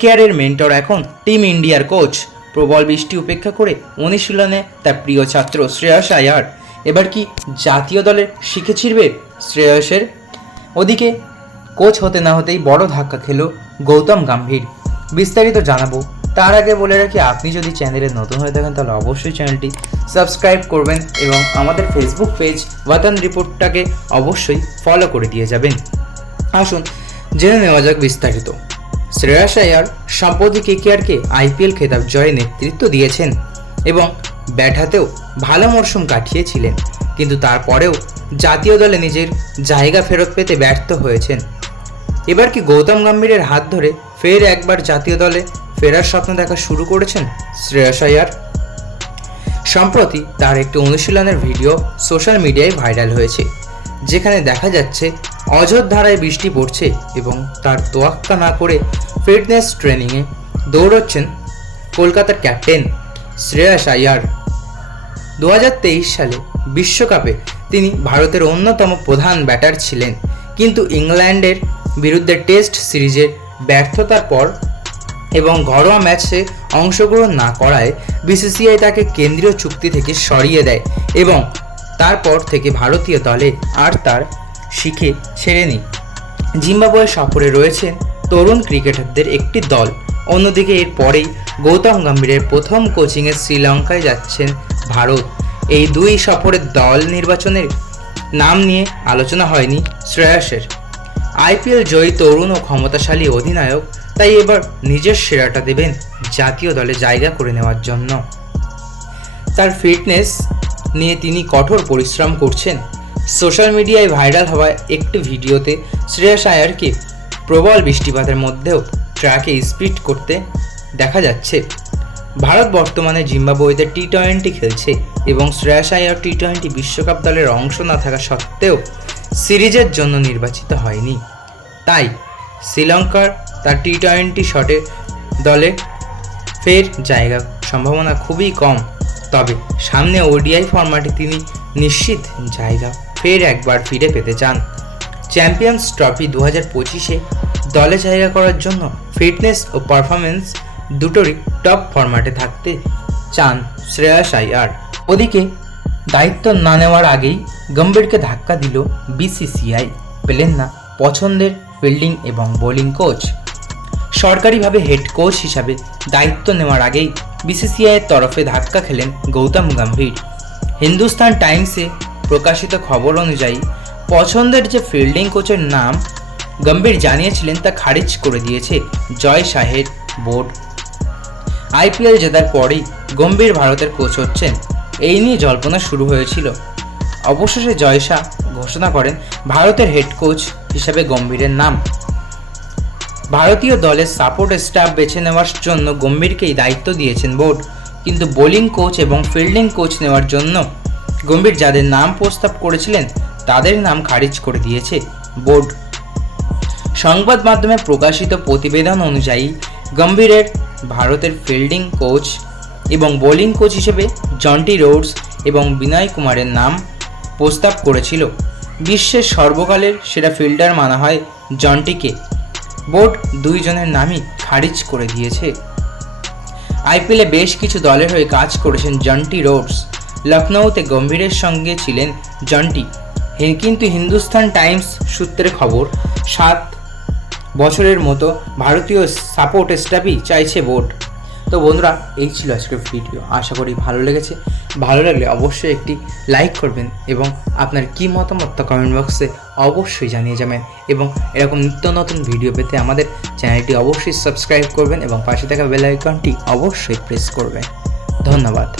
কেয়ারের মেন্টর এখন টিম ইন্ডিয়ার কোচ প্রবল বৃষ্টি উপেক্ষা করে অনুশীলনে তার প্রিয় ছাত্র শ্রেয়স আয়ার। এবার কি জাতীয় দলের শিখে ছিড়বে শ্রেয়সের? ওদিকে কোচ হতে না হতেই বড় ধাক্কা খেল গৌতম গম্ভীর। বিস্তারিত জানাব। তার আগে বলে রাখি, আপনি যদি চ্যানেলে নতুন হয়ে থাকেন, তাহলে অবশ্যই চ্যানেলটি সাবস্ক্রাইব করবেন এবং আমাদের ফেসবুক পেজ ওয়াতান রিপোর্টটাকে অবশ্যই ফলো করে দিয়ে যাবেন। আসুন, জেনে নেওয়া যাক বিস্তারিত। শ্রেয়াস আয়ার সম্প্রতি কেকেআরকে আইপিএল খেতাব জয়ে নেতৃত্ব দিয়েছেন এবং ব্যাট হাতেও ভালো মরশুম কাটিয়েছিলেন। কিন্তু তারপরেও জাতীয় দলে নিজের জায়গা ফেরত পেতে ব্যর্থ হয়েছেন। এবার কি গৌতম গম্ভীরের হাত ধরে ফের একবার জাতীয় দলে ফেরার স্বপ্ন দেখা শুরু করেছেন শ্রেয়াস আয়ার সম্প্রতি তার একটি অনুশীলনের ভিডিও সোশ্যাল মিডিয়ায় ভাইরাল হয়েছে, যেখানে দেখা যাচ্ছে অযোধ্যারায় বৃষ্টি পড়ছে এবং তার তোয়াক্কা না করে ফিটনেস ট্রেনিংয়ে দৌড়চ্ছেন কলকাতার ক্যাপ্টেন শ্রেয়াস আয়ার। দু সালে বিশ্বকাপে তিনি ভারতের অন্যতম প্রধান ব্যাটার ছিলেন, কিন্তু ইংল্যান্ডের বিরুদ্ধে টেস্ট সিরিজে ব্যর্থতার পর এবং ঘরোয়া ম্যাচে অংশগ্রহণ না করায় বিসিসিআই তাকে কেন্দ্রীয় চুক্তি থেকে সরিয়ে দেয় এবং তারপর থেকে ভারতীয় দলে আর তার শিখে ছেড়ে ছেড়েনি জিম্বাবুয়ে সফরে রয়েছেন তরুণ ক্রিকেটারদের একটি দল। অন্যদিকে এর পরেই গৌতম গম্ভীরের প্রথম কোচিংয়ে শ্রীলঙ্কায় যাচ্ছেন ভারত। এই দুই সফরের দল নির্বাচনের নাম নিয়ে আলোচনা হয়নি শ্রেয়াসের। আইপিএল জয়ী তরুণ ও ক্ষমতাশালী অধিনায়ক, তাই এবার নিজের সেরাটা দেবেন জাতীয় দলে জায়গা করে নেওয়ার জন্য। তার ফিটনেস নিয়ে তিনি কঠোর পরিশ্রম করছেন সোশ্যাল মিডিয়ায় ভাইরাল হওয়া একটি ভিডিওতে শ্রেয়াস আয়ারকে প্রবল বৃষ্টিপাতের মধ্যেও ট্র্যাকে স্পিড করতে দেখা যাচ্ছে। ভারত বর্তমানে জিম্বাবুয়েতে টি টোয়েন্টি খেলছে এবং শ্রেয়াস আয়ার টি টোয়েন্টি বিশ্বকাপ দলের অংশ না থাকা সত্ত্বেও সিরিজের জন্য নির্বাচিত হয়নি। তাই শ্রীলঙ্কার তার টি টোয়েন্টি শটে দলে ফের জায়গা সম্ভাবনা খুবই কম। তবে সামনে ওডিআই ফরম্যাটে তিনি নিশ্চিত জায়গা ফের একবার ফিরে পেতে চান। চ্যাম্পিয়ন্স ট্রফি দু হাজার পঁচিশে দলে জায়গা করার জন্য ফিটনেস ও পারফরমেন্স দুটোরই টপ ফরম্যাটে থাকতে চান শ্রেয়াস আইয়ার। ওদিকে দায়িত্ব না নেওয়ার আগেই গম্ভীরকে ধাক্কা দিল বিসিসিআই পেলেন না পছন্দের ফিল্ডিং এবং বোলিং কোচ। সরকারিভাবে হেড কোচ হিসাবে দায়িত্ব নেওয়ার আগেই বিসিসিআইয়ের তরফে ধাক্কা খেলেন গৌতম গম্ভীর। হিন্দুস্তান টাইমসে প্রকাশিত খবর অনুযায়ী, পছন্দের যে ফিল্ডিং কোচের নাম গম্ভীর জানিয়েছিলেন তা খারিজ করে দিয়েছে জয় শাহের বোর্ড। আইপিএল জেতার পরেই গম্ভীর ভারতের কোচ হচ্ছেন। এই নিয়ে জল্পনা শুরু হয়েছিল। অবশেষে জয় শাহ ঘোষণা করেন ভারতের হেড কোচ হিসাবে গম্ভীরের নাম। ভারতীয় দলের সাপোর্ট স্টাফ বেছে নেওয়ার জন্য গম্ভীরকেই দায়িত্ব দিয়েছেন বোর্ড। কিন্তু বোলিং কোচ এবং ফিল্ডিং কোচ নেওয়ার জন্য গম্ভীর যাদের নাম প্রস্তাব করেছিলেন, তাদের নাম খারিজ করে দিয়েছে বোর্ড। সংবাদ মাধ্যমে প্রকাশিত প্রতিবেদন অনুযায়ী, গম্ভীরের ভারতের ফিল্ডিং কোচ এবং বোলিং কোচ হিসেবে জন্টি রোডস এবং বিনয় কুমারের নাম প্রস্তাব করেছিল। বিশ্বের সর্বকালের সেরা ফিল্ডার মানা হয় জন্টিকে। বোর্ড দুইজনের নামই খারিজ করে দিয়েছে। আইপিএলে বেশ কিছু দলের হয়ে কাজ করেছেন জন্টি রোডস। লখনৌতে গম্ভীরের সঙ্গে ছিলেন জন্টি। কিন্তু হিন্দুস্তান টাইমস সূত্রে খবর, সাত বছরের মতো ভারতীয় সাপোর্ট স্টাফই চাইছে বোর্ড তো বন্ধুরা, এই ছিল আজকের ভিডিও। আশা করি ভালো লেগেছে। ভালো লাগলে অবশ্যই একটি লাইক করবেন এবং আপনার কী মতামত কমেন্ট বক্সে অবশ্যই জানিয়ে যাবেন এবং এরকম নিত্য নতুন ভিডিও পেতে আমাদের চ্যানেলটি অবশ্যই সাবস্ক্রাইব করবেন এবং পাশে থাকা বেল আইকনটি অবশ্যই প্রেস করবেন। ধন্যবাদ।